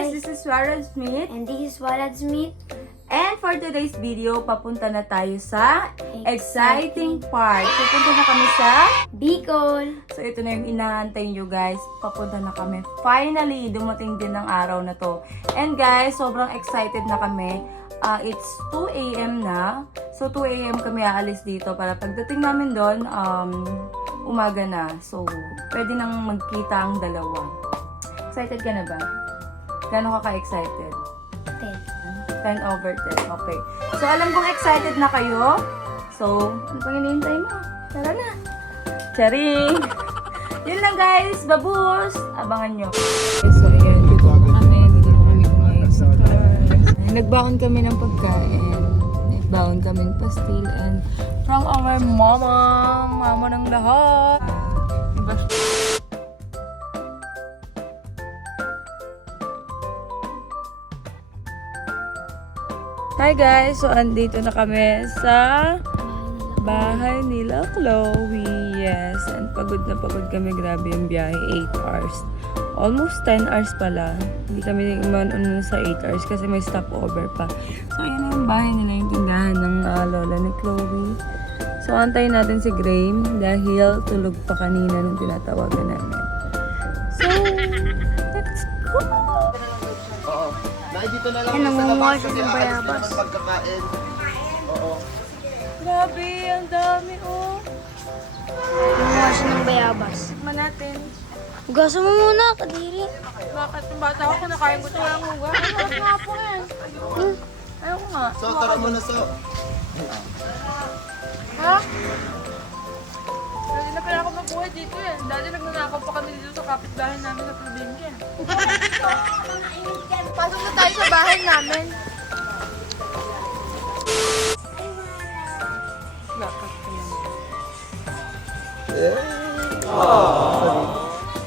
guys, this is Warren Smith. And this is Walad Smith. And for today's video, papunta na tayo sa exciting part. Pupunta na kami sa... Bicol. So ito na yung inaantay nyo guys. Papunta na kami. Finally, dumating din ang araw na to. And guys, sobrang excited na kami. Ah, it's 2 a.m. na. So 2 a.m. kami aalis dito para pagdating namin doon, um, umaga na. So, pwede nang magkita ang dalawa. Excited ka na ba? Gano'n ka ka-excited? 10 over 10. Okay. So, alam kong excited na kayo. So, ano pang hinihintay mo? Tara na. Charing! Yun lang guys. Babus! Abangan nyo. So, ayan. Dito kami. Dito kami kumain sa cars. Nagbaon kami ng pagkain. Nagbaon kami ng pastil and from our mama. Mama ng lahat. Diba? Hi guys! So, andito na kami sa bahay nila Chloe. Yes. And pagod na pagod kami. Grabe yung biyahe. 8 hours. Almost 10 hours pala. Hindi kami man ano sa 8 hours kasi may stopover pa. So, ayan yung bahay nila. Yung tindahan ng ah, lola ni Chloe. So, antayin natin si Graham dahil tulog pa kanina nung tinatawagan namin. Dito na lang Yan, sa nangunguha labas siya kasi ng aalis bayabas. naman ang pagkakain. Oo. Grabe, ang dami oh. Kumuha siya ng bayabas. Tikman natin. Hugasan mo muna, kadiri. Bakit yung bata ako kinakain ko ito lang huga? Ano nga po yan? Hmm. Ayoko nga. So, tara muna so. Ha? Dati na pala ako mabuhay dito eh. Dati nagnanakaw pa kami dito sa kapitbahay namin sa probinsya. Pasok na tayo sa bahay namin. Lakad ka naman.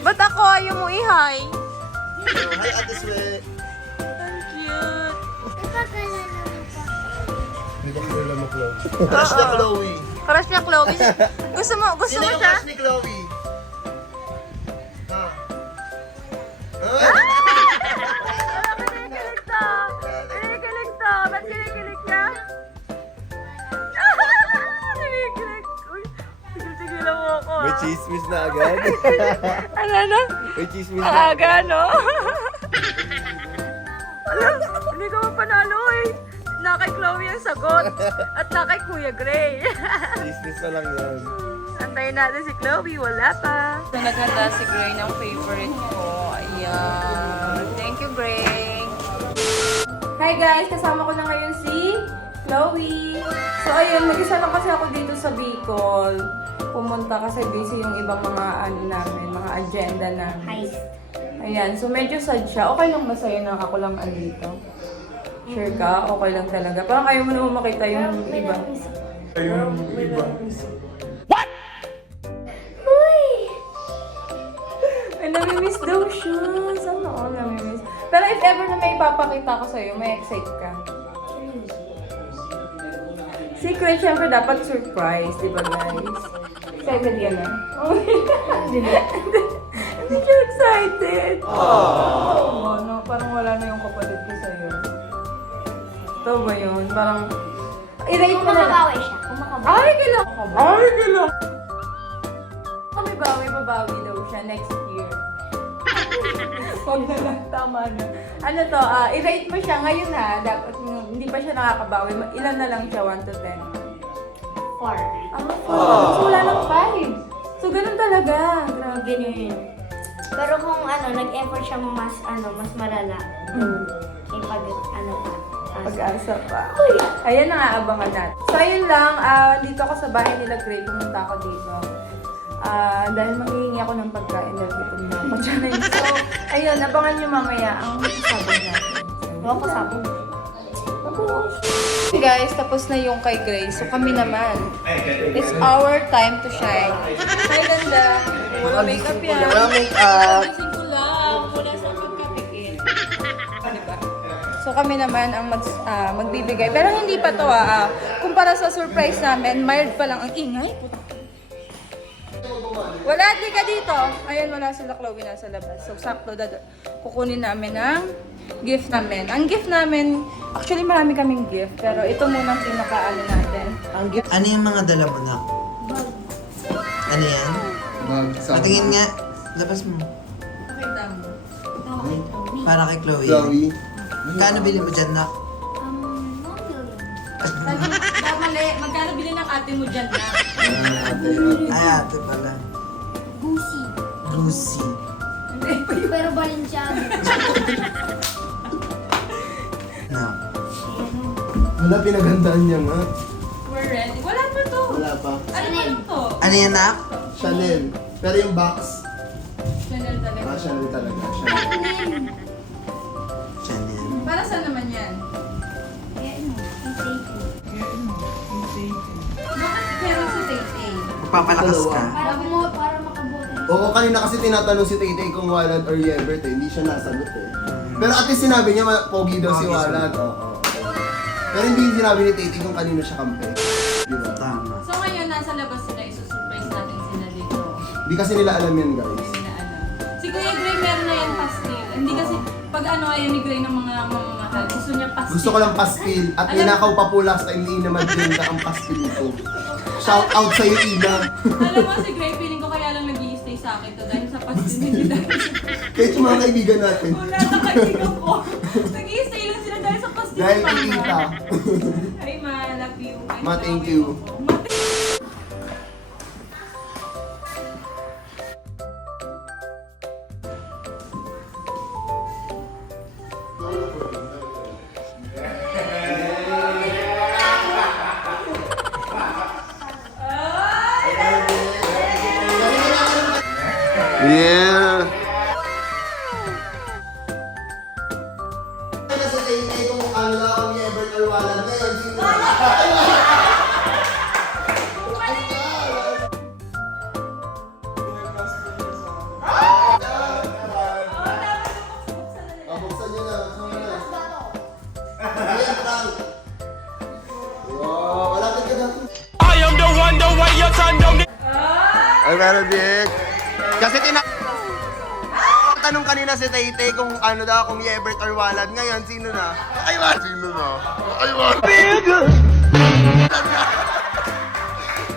Ba't ako ayaw mo i-hi? Hi, Ate Swe. Ang cute. Hindi ba kilala mo, Chloe? Crush na Chloe. Crush niya, Chloe. Gusto mo, gusto Sino mo yung siya? crush ni Chloe? Ha? Ah! Kinikilig to. Kinikilig to. Ba't kinikilig niya? Kinikilig. Uy, tigil-tigilan mo ako May ah. chismis na agad. Ano, ano? May chismis Ang na. aga, no? Alam, hindi ko mapanalo eh. Na kay Chloe ang sagot. At na kay Kuya Gray. Chismis pa lang yan. Antayin natin si Chloe, wala pa. So, naghanda si Gray ng favorite ko. Ayan. Thank you, Gray. Hi guys! Kasama ko na ngayon si Chloe. So, ayun, nag-isa lang kasi ako dito sa Bicol. Pumunta kasi busy yung ibang mga ano namin, mga agenda namin. Hi. Ayan, so medyo sad siya. Okay lang ba sa'yo na ako lang andito? Sure ka? Okay lang talaga. Parang ayaw mo naman makita yung iba. Ay, namimiss daw siya. Sana ako namimiss. Pero if ever na may ipapakita ko sa'yo, may excite ka. Secret, syempre dapat surprise, di ba guys? Excited ka na? Hindi siya excited. Oh, no, parang wala na yung kapatid ko sa'yo. Ito ba yun? Parang, i-rate mo na lang. makabawi siya. Kung makabawi. Ay, kailang Ay, kailang Kami bawi, babawi daw siya next year. Huwag na lang, tama na. Ano to, ah, i-rate mo siya ngayon ha. Dapat mm, hindi pa siya nakakabawi. Ma- Ilan na lang siya, 1 to 10? Four. Ah, 4. So, wala nang 5. So, ganun talaga. Grabe. Ganun. Pero kung ano, nag-effort siya mas, ano, mas malala. Mm. Kay pag, ano. Pag-asa pa. Ayan na nga, abangan natin. So, ayun lang. ah, dito ako sa bahay nila Gray. Pumunta ako dito. Ah, dahil manghihingi ako ng pagkain dahil gutom na ako. So, ayun, abangan nyo mamaya ang sabon natin. Huwag ko sabon. Hey guys, tapos na yung kay Grace. So kami naman, it's our time to shine. Hi, ganda. Puro makeup yan. Wala make-up. So kami naman ang mag, ah, magbibigay. Pero hindi pa to ah. ah. Kumpara sa surprise namin, mild pa lang ang ingay. Wala, di ka dito. Ayun, wala sila Chloe nasa labas. So, sakto, dad kukunin namin ng gift namin. Ang gift namin, actually marami kaming gift, pero ito muna ang pinaka-ano natin. Ang gift. Ano yung mga dala mo na? Ano yan? Bag, Patingin nga. Labas mo. Pakita mo. Para kay Chloe. Chloe. Kano bili mo dyan, nak? Um, 1 million. Sabi, mali, magkano bili ng ate mo dyan na? Ah, Ay, ate pala. Gucci. Lucy. Pero Balenciaga. No. Wala, pinagandaan niya nga. We're ready. Wala pa to. Wala pa. Ano ba lang to? Ano yan, nak? Chanel. Pero yung box, Chanel talaga. ah, Chanel talaga. Chanel. Magpapalakas ka. Para mo, para makabuti. Oo, kanina kasi tinatanong si Tay kung Walad or Yebert eh. Hindi siya nasagot eh. Pero at least sinabi niya, ma- pogi daw si Pogi siya. Walad. Oo. Pero hindi sinabi ni Tay kung kanino siya kampe. Di ba? Tama. So ngayon, nasa labas sila, isusurprise natin sila dito. Hindi kasi nila alam yan guys. Hindi na alam. Si Kuya Gray meron na yan pastil. Hindi kasi, pag ano ni Gray ng mga mamamahal, gusto niya pastil. Gusto ko lang pastil at Alam- ninakaw pa po last time ni Ina Magdalena ang pastil ko. Shout out sa'yo Ina. alam mo si Gray, feeling ko kaya lang nag stay sa akin to dahil sa pastil nila. Kahit yung mga kaibigan natin. Wala na kaibigan ko. nag stay lang sila dahil sa pastil Dahil ni Mama. kikita. Ay, ma, love you. Ay, Ma, thank you. Ma, kanina si Taytay kung ano daw, kung Yebert or Walad. Ngayon, sino na? Ay, Walad. Sino na? Ay, Walad.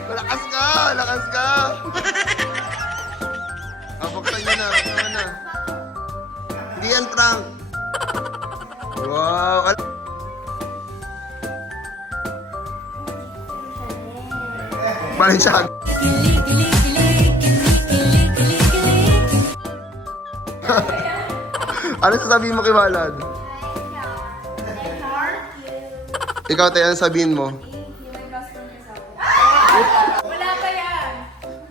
Malakas ka! Malakas ka! Ah, buksan niyo na. Niyo na. Hindi yan prank. Wow! Al- Balenciaga. Ano sasabihin mo kay Walad? Ikaw tayo, ano sabihin mo? Wala pa yan.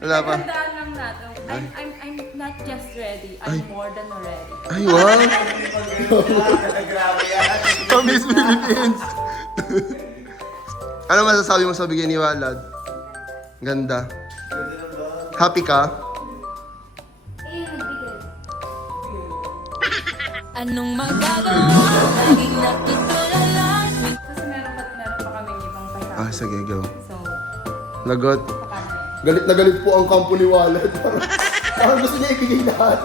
Wala pa. Tandaan lang natin. I'm, I'm, I'm not just ready. I'm more than ready. Ay, wow! Miss Philippines! ano masasabi mo sa bigay ni Walad? Ganda. Happy ka? Anong magagawa? Laging natutulala Kasi meron pa, meron pa kaming ibang kasama. Ah, sige, go. So, Lagot. Galit na galit po ang kampo ni Walad. Parang, parang gusto niya ibigay lahat.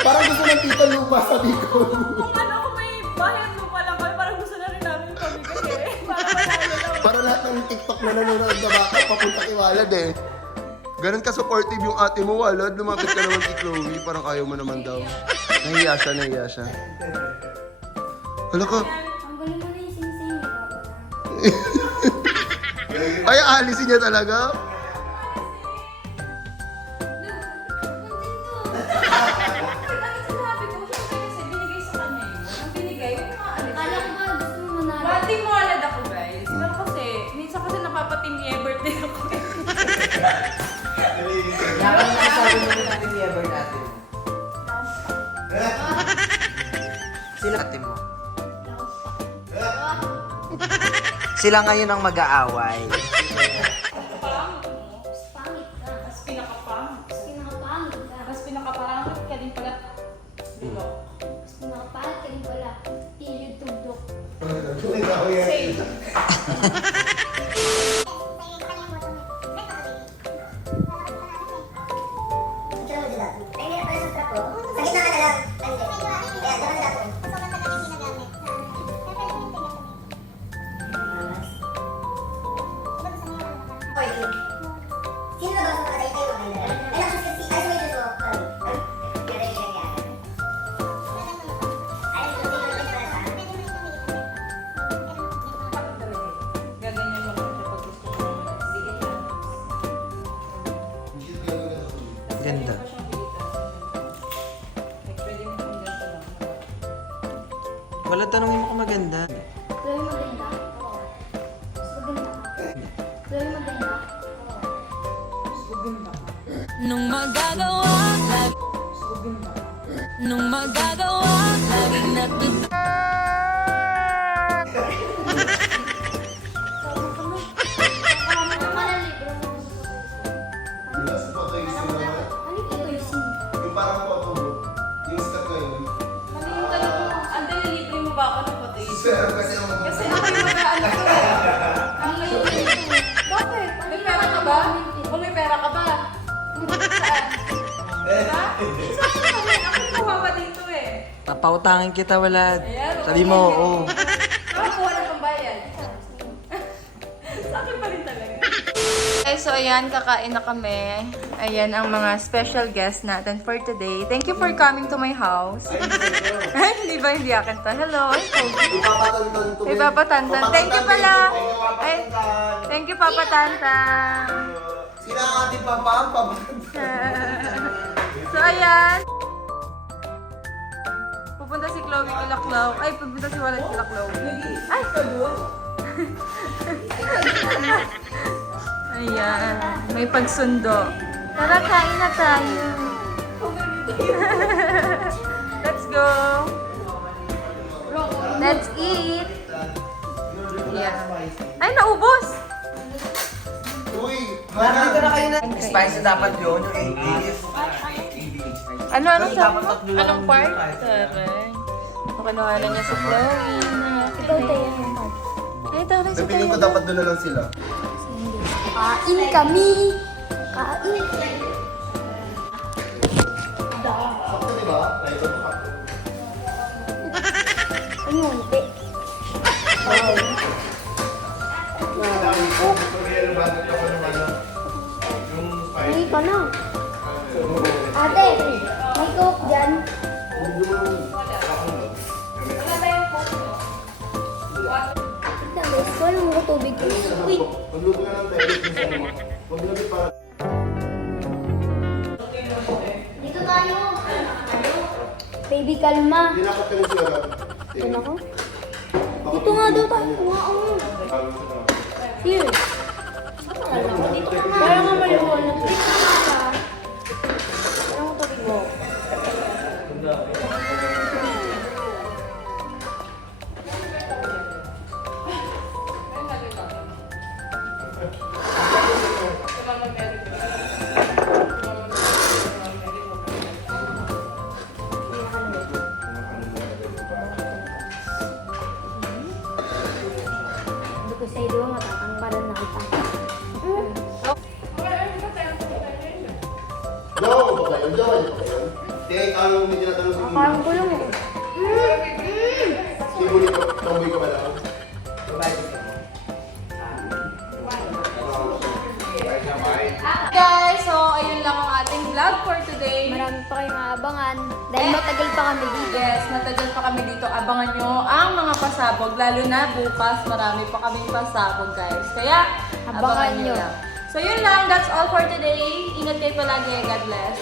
Parang gusto ng tita lupa, sabi ko. Kung ano, kung may bayan mo pa lang kami, parang gusto na rin namin pamigay eh. Para manalo lang. Para lahat ng TikTok na nanonood na baka papunta kay Walad eh. Ganun ka-supportive yung ate mo, Walad. Lumapit ka naman kay Chloe. Parang ayaw mo naman daw. Nahiya siya, nahiya siya. Hala ka. Ang galing mo na yung sing-sing. Ay, alisin niya talaga. Gusto mo manalo? Bati mo alad ako guys. Pero kasi, minsan kasi napapatim birthday ako eh. Sila ngayon ang mag-aaway. Pangit ka. Mas pinakapangit. Pinakapangit ka. Mas pinakapangit ka din pala. Bilo. Pinakapangit ka rin pala. Tilid tugdok. Say. Wala tanongin mo kung maganda. Chloe maganda? Oo. Mas maganda ka? Chloe maganda? Nung magagawa lag- Nung magagawa Laging natutunan Bakit? May pera ka ba? O may pera ka ba? Saan? Diba? Saan ka naman? Ako dito eh. Papautangin kita, walad. Ayan, Sabi mo, oo. Nakakuha ng pambayad. Sa akin pa rin talaga. Okay, so ayan, kakain na kami. Ayan ang mga special guests natin for today. Thank you for coming to my house. Hindi ba hindi akin to? Hello, ay, Toby. Ipapatantan to. Papa Tantan. Thank you pala. Ay, thank you, Papa Tantan. Sila ang ating papa, papa. so, ayan. Pupunta si Chloe Ilaklaw. Ay, pupunta si Walid Ilaklaw. Ay, Ayan. May pagsundo. Tara, kain na tayo. Let's go. Let's eat. Yeah. Ay, naubos. Uy, Nandito na kayo na. Spicy dapat yun, yung 80s. Ano, ano lang Anong part? Taray. Kinuha na niya si Chloe. Ikaw tayo. Ay, taray si Napiling ko dapat doon na lang sila. Kain kami! Kain! Sakto, di ba? Ito pa. Ano, hindi. Hindi ka na. Ate, may coke dyan. Ito, ko lang ko tubig ko. Uy, Magluto na lang tayo. Baby, kalma. Dinakot ka rin sila. Yan ako. Dito nga daw tayo. Mo. Here. Dito ka nga. Kaya nga maliwanag. Dito ka nga. Ano mo tubig mo? Hindi Guys, so ayun lang ang ating vlog for today. Marami pa kayong aabangan. Dahil matagal pa kami dito. Yes, matagal pa kami dito. Abangan nyo ang mga pasabog. Lalo na bukas, marami pa kaming pasabog, guys. Kaya, abangan, Abangan nyo nyo. lang. So yun lang, that's all for today. Ingat kayo palagi. God bless.